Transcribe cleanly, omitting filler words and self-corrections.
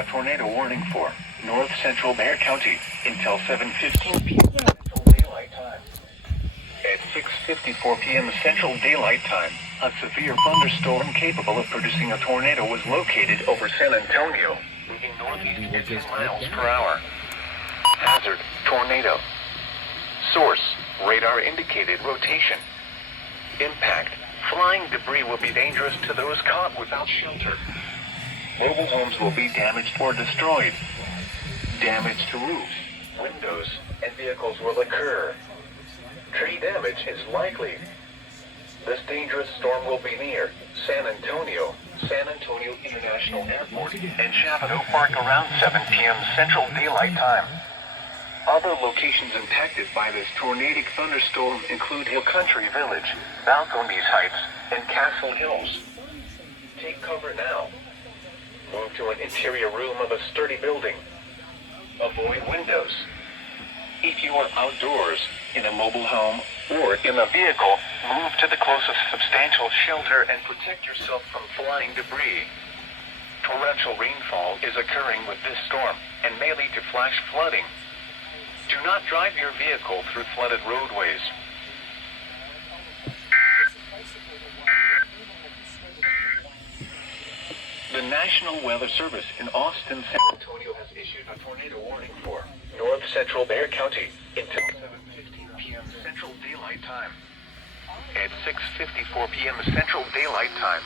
a tornado warning for north central Bexar County until 7:15 p.m. Central Daylight Time. At 6:54 p.m. Central Daylight Time, a severe thunderstorm capable of producing a tornado was located over San Antonio, moving northeast at 10 miles per hour. Hazard, tornado. Source, radar indicated rotation. Impact, flying debris will be dangerous to those caught without shelter. Mobile homes will be damaged or destroyed. Damage to roofs, windows, and vehicles will occur. Tree damage is likely. This dangerous storm will be near San Antonio International Airport, and Chavano Park around 7 p.m. Central Daylight Time. Other locations impacted by this tornadic thunderstorm include Hill Country Village, Balcones Heights, and Castle Hills. Take cover now. Move to an interior room of a sturdy building. Avoid windows. If you are outdoors, in a mobile home, or in a vehicle, move to the closest substantial shelter and protect yourself from flying debris. Torrential rainfall is occurring with this storm and may lead to flash flooding. Do not drive your vehicle through flooded roadways. The National Weather Service in Austin, San Antonio has issued a tornado warning for north central Bexar County until 7:15 p.m. Central Daylight Time. At 6:54 p.m. Central Daylight Time.